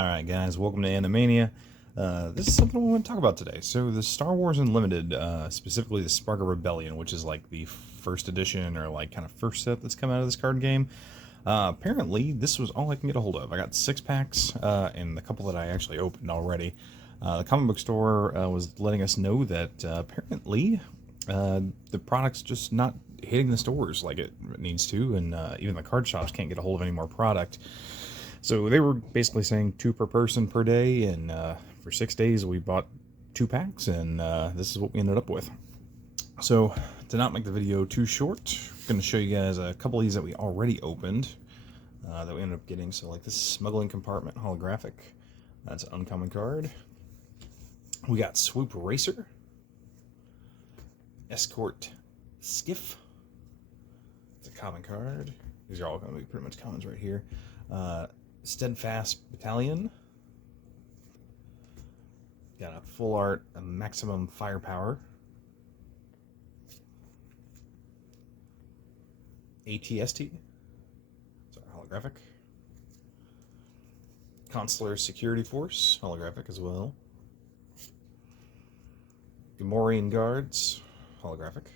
Alright guys, welcome to Animania. This is something we want to talk about today. So the Star Wars Unlimited, specifically the Spark of Rebellion, which is like the first edition or like kind of first set that's come out of this card game. Apparently this was all I can get a hold of. I got 6 packs and the couple that I actually opened already. The comic book store was letting us know that apparently the product's just not hitting the stores like it needs to, and even the card shops can't get a hold of any more product. So they were basically saying 2 per person per day, and for 6 days we bought 2 packs, and this is what we ended up with. So to not make the video too short, I'm going to show you guys a couple of these that we already opened that we ended up getting. So like this Smuggling Compartment holographic, that's an uncommon card. We got Swoop Racer, Escort Skiff, it's a common card. These are all going to be pretty much commons right here. Steadfast Battalion. Got a full art, a maximum firepower. ATST. Sorry, holographic. Consular Security Force, holographic as well. Gamorrean Guards, holographic.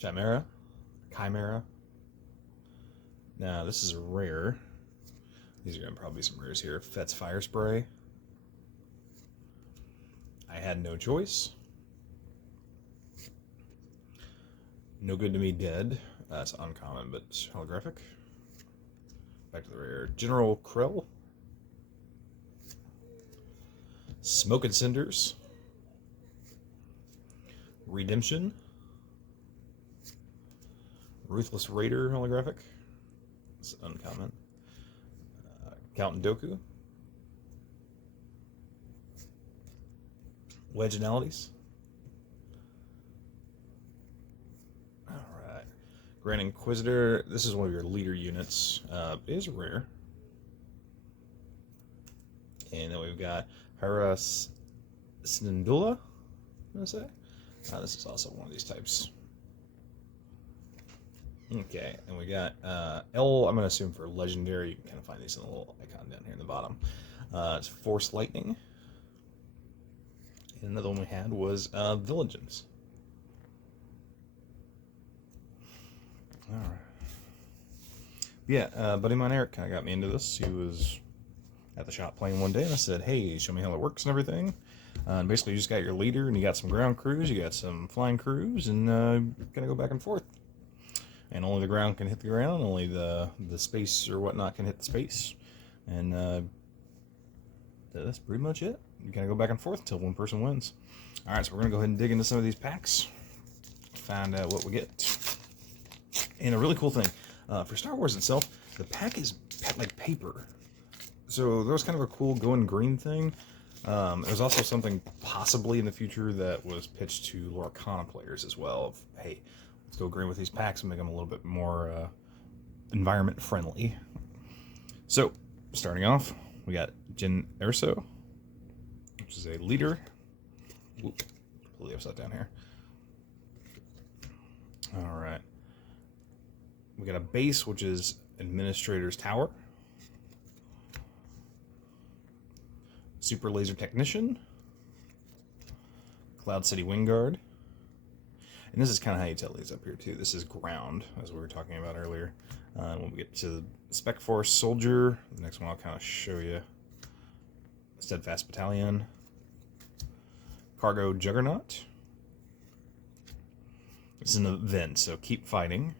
Chimera. Now, this is a rare. These are going to probably be some rares here. Fet's Fire Spray. I Had No Choice. No Good to Me Dead. That's uncommon, but holographic. Back to the rare. General Krell. Smoke and Cinders. Redemption. Ruthless Raider holographic. It's uncommon. Count Dooku. Wedge Analities. Alright. Grand Inquisitor. This is one of your leader units. It is rare. And then we've got Hera Syndulla. I'm going to say. This is also one of these types. Okay, and we got L, I'm going to assume for legendary. You can kind of find these in the little icon down here in the bottom. It's Force Lightning. And another one we had was Villagins. Alright. Yeah, buddy of mine, Eric, kind of got me into this. He was at the shop playing one day, and I said, hey, show me how it works and everything. And basically, you just got your leader, and you got some ground crews, you got some flying crews, and kind of go back and forth. And only the ground can hit the ground, only the space or whatnot can hit the space. And that's pretty much it. You kind of go back and forth until one person wins. Alright, so we're going to go ahead and dig into some of these packs. Find out what we get. And a really cool thing, for Star Wars itself, the pack is like paper. So that was kind of a cool going green thing. There's also something possibly in the future that was pitched to Lorcana players as well. Of, hey, let's go green with these packs and make them a little bit more environment friendly. So, starting off, we got Jyn Erso, which is a leader. Whoop, completely upside down here. Alright. We got a base, which is Administrator's Tower. Super Laser Technician. Cloud City Wingguard. And this is kind of how you tell these up here too. This is ground, as we were talking about earlier. When we get to the Spec Force Soldier, the next one I'll kind of show you. Steadfast Battalion. Cargo Juggernaut. This is an event, so keep fighting.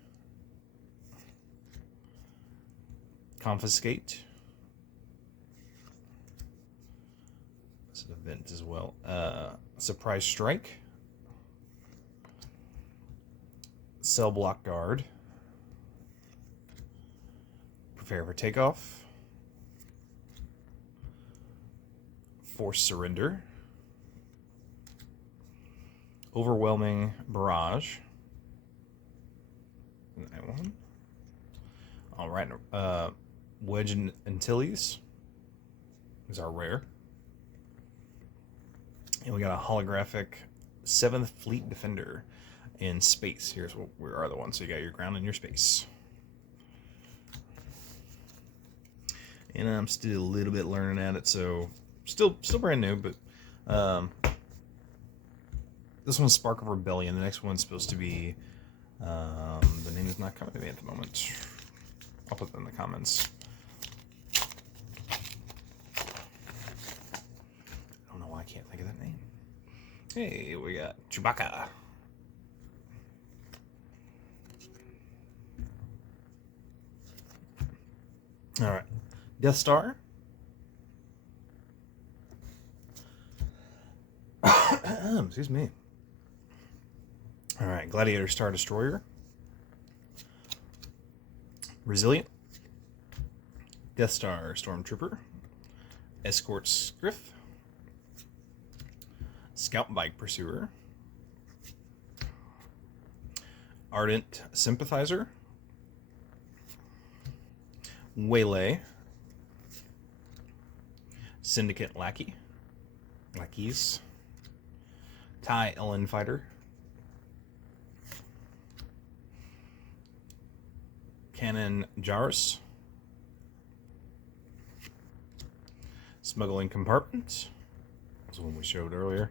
Confiscate. It's an event as well. Surprise Strike. Cell Block Guard. Prepare for Takeoff. Force Surrender. Overwhelming Barrage. That one. Alright, Wedge Antilles is our rare. And we got a holographic 7th Fleet Defender in space. Here's where are the ones. So you got your ground and your space. and I'm still a little bit learning at it, so still brand new, but this one's Spark of Rebellion. The next one's supposed to be, the name is not coming to me at the moment. I'll put that in the comments. I don't know why I can't think of that name. Hey, we got Chewbacca. All right, Death Star. Excuse me. All right, Gladiator Star Destroyer. Resilient. Death Star Stormtrooper. Escort Scriff. Scout Bike Pursuer. Ardent Sympathizer. Waylay. Syndicate Lackeys. TIE Ellen Fighter. Cannon Jarrus. Smuggling Compartment. That's the one we showed earlier.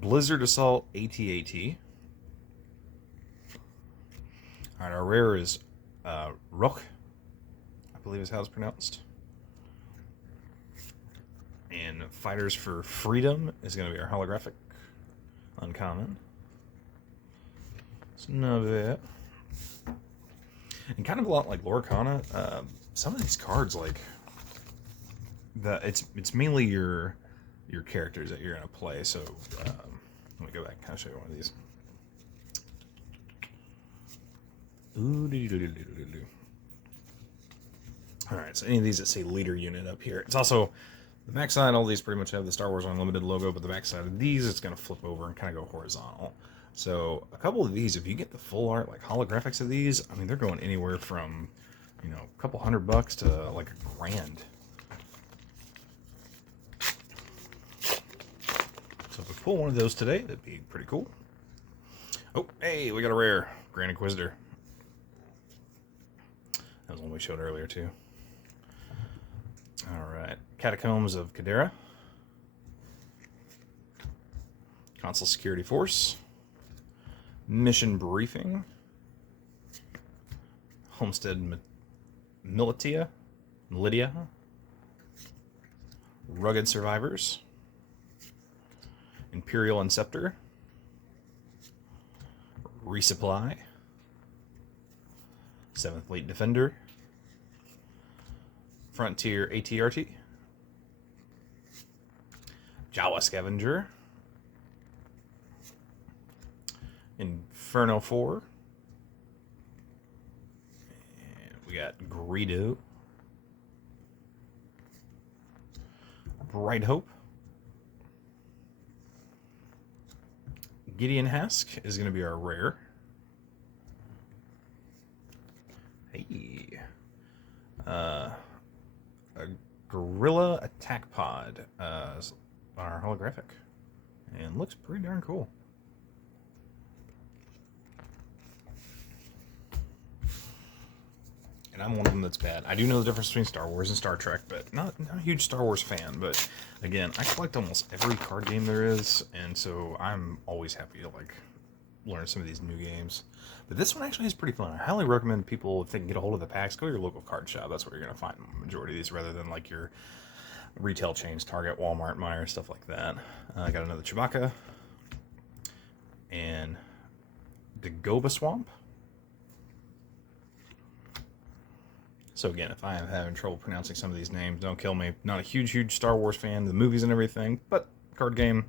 Blizzard Assault AT-AT. Alright, our rare is Rook, I believe is how it's pronounced. And Fighters for Freedom is going to be our holographic uncommon. So none of that. And kind of a lot like Lorcana, some of these cards, like it's mainly your characters that you're gonna play. So let me go back and kind of show you one of these. All right, so any of these that say leader unit up here, it's also the backside. All these pretty much have the Star Wars Unlimited logo, but the backside of these, it's gonna flip over and kind of go horizontal. So a couple of these, if you get the full art, like holographics of these, I mean, they're going anywhere from, you know, a couple $100 to like $1,000. So if we pull one of those today, that'd be pretty cool. Oh, hey, we got a rare Grand Inquisitor. That was one we showed earlier too. All right, Catacombs of Kadera. Consul Security Force. Mission Briefing. Homestead Militia. Rugged Survivors. Imperial Inceptor. Resupply. 7th Fleet Defender. Frontier ATRT. Jawa Scavenger. Inferno 4. And we got Greedo. Bright Hope. Gideon Hask is going to be our rare. Hey. A Gorilla Attack Pod. Our holographic. And looks pretty darn cool. And I'm one of them that's bad. I do know the difference between Star Wars and Star Trek, but not a huge Star Wars fan. But again, I collect almost every card game there is, and so I'm always happy to like learn some of these new games. But this one actually is pretty fun. I highly recommend people, if they can get a hold of the packs, go to your local card shop. That's where you're gonna find the majority of these, rather than like your retail chains, Target, Walmart, Meijer, stuff like that. I got another Chewbacca and Dagobah Swamp. So again, if I am having trouble pronouncing some of these names, don't kill me. Not a huge Star Wars fan, the movies and everything, but card game,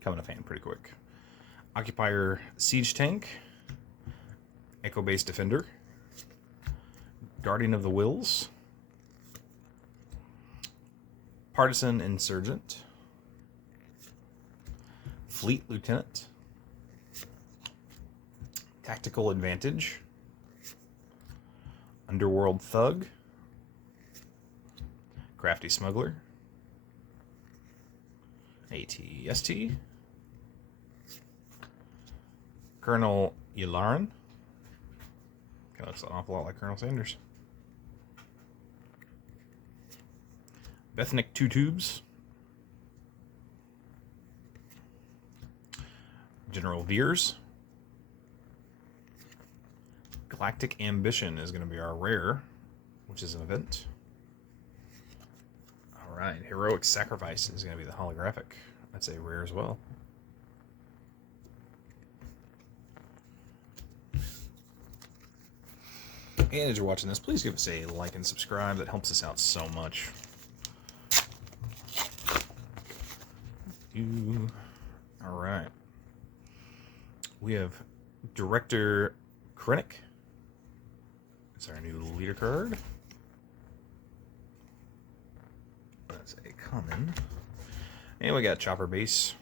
becoming a fan pretty quick. Occupier Siege Tank. Echo Base Defender. Guardian of the Wills. Partisan Insurgent. Fleet Lieutenant. Tactical Advantage. Underworld Thug. Crafty Smuggler. ATST. Colonel Yularen. Looks an awful lot like Colonel Sanders. Bethnic 2 tubes. General Veers. Galactic Ambition is going to be our rare, which is an event. Alright, Heroic Sacrifice is going to be the holographic. That's a rare as well. And as you're watching this, please give us a like and subscribe. That helps us out so much. Alright. We have Director Krennic. It's our new leader card. That's a common. And we got Chopper Base.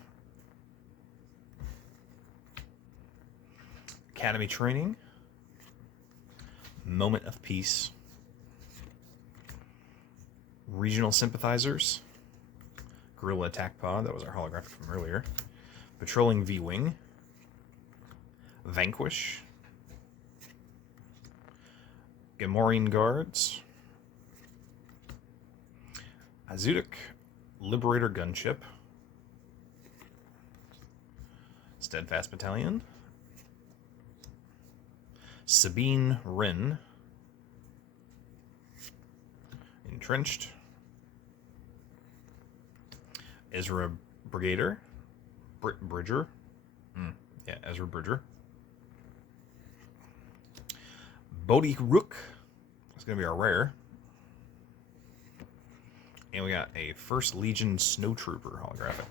Academy Training. Moment of Peace. Regional Sympathizers. Guerrilla Attack Pod, that was our holographic from earlier. Patrolling V-Wing. Vanquish. Gamorrean Guards. Azudik Liberator Gunship. Steadfast Battalion. Sabine Wren. Entrenched. Ezra Brigader. Bridger. Yeah, Ezra Bridger. Bodhi Rook. It's going to be our rare. And we got a First Legion Snowtrooper holographic.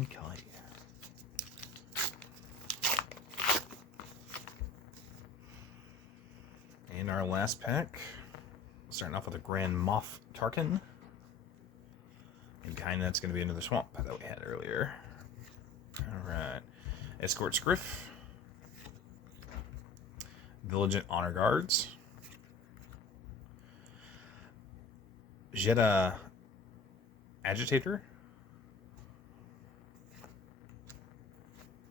Okay. And our last pack, starting off with a Grand Moff Tarkin. And kind of that's going to be another swamp that we had earlier. Alright. Escort Scriff. Vigilant Honor Guards. Jedha Agitator.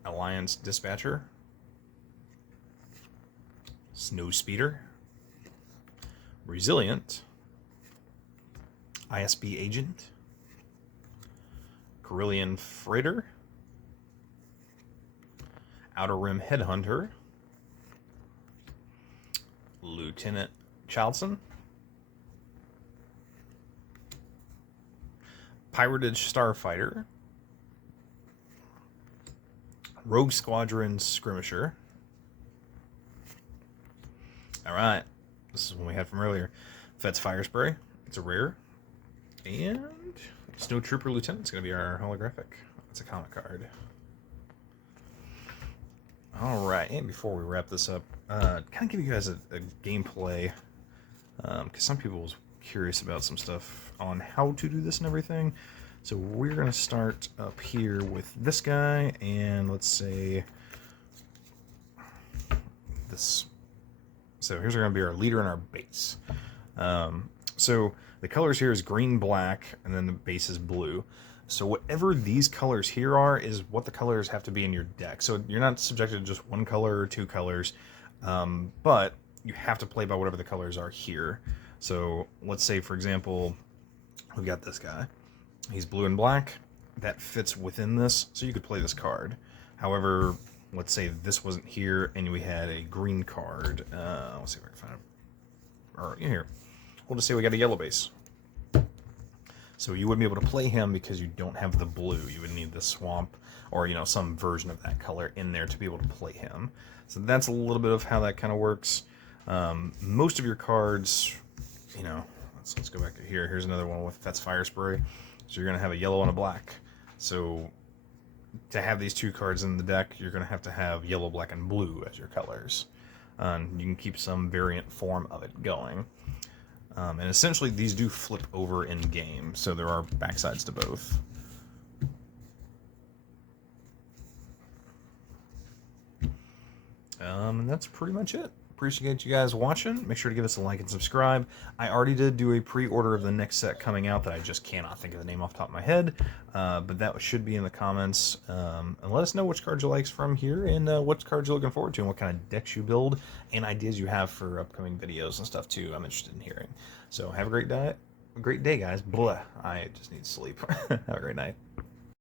Alliance Dispatcher. Snow Speeder. Resilient. ISB Agent. Carillion Freighter. Outer Rim Headhunter. Lieutenant Childson. Pirated Starfighter. Rogue Squadron Skirmisher. Alright. This is one we had from earlier. Fetz Fire Spray. It's a rare. And Snowtrooper Lieutenant is going to be our holographic. It's a comic card. Alright, and before we wrap this up, kind of give you guys a gameplay, because some people was curious about some stuff on how to do this and everything. So we're going to start up here with this guy, and let's say this. So here's going to be our leader and our base. So the colors here is green, black, and then the base is blue. So whatever these colors here are is what the colors have to be in your deck. So you're not subjected to just one color or two colors, but you have to play by whatever the colors are here. So let's say, for example, we've got this guy. He's blue and black. That fits within this, so you could play this card. However, let's say this wasn't here and we had a green card. Let's see if I can find it. Or here. We'll just say we got a yellow base. So you wouldn't be able to play him because you don't have the blue. You would need the swamp or, you know, some version of that color in there to be able to play him. So that's a little bit of how that kind of works. Most of your cards, you know, let's go back to here. Here's another one with Fetz Fire Spray. So you're going to have a yellow and a black. So to have these two cards in the deck, you're going to have yellow, black, and blue as your colors. You can keep some variant form of it going. And essentially, these do flip over in game, so there are backsides to both. And that's pretty much it. appreciate you guys watching. Make sure to give us a like and subscribe. I already did do a pre-order of the next set coming out that I just cannot think of the name off the top of my head, but that should be in the comments. And let us know which cards you like from here and what cards you're looking forward to and what kind of decks you build and ideas you have for upcoming videos and stuff too. I'm interested in hearing. So have a great day, guys. Blah. I just need sleep. Have a great night.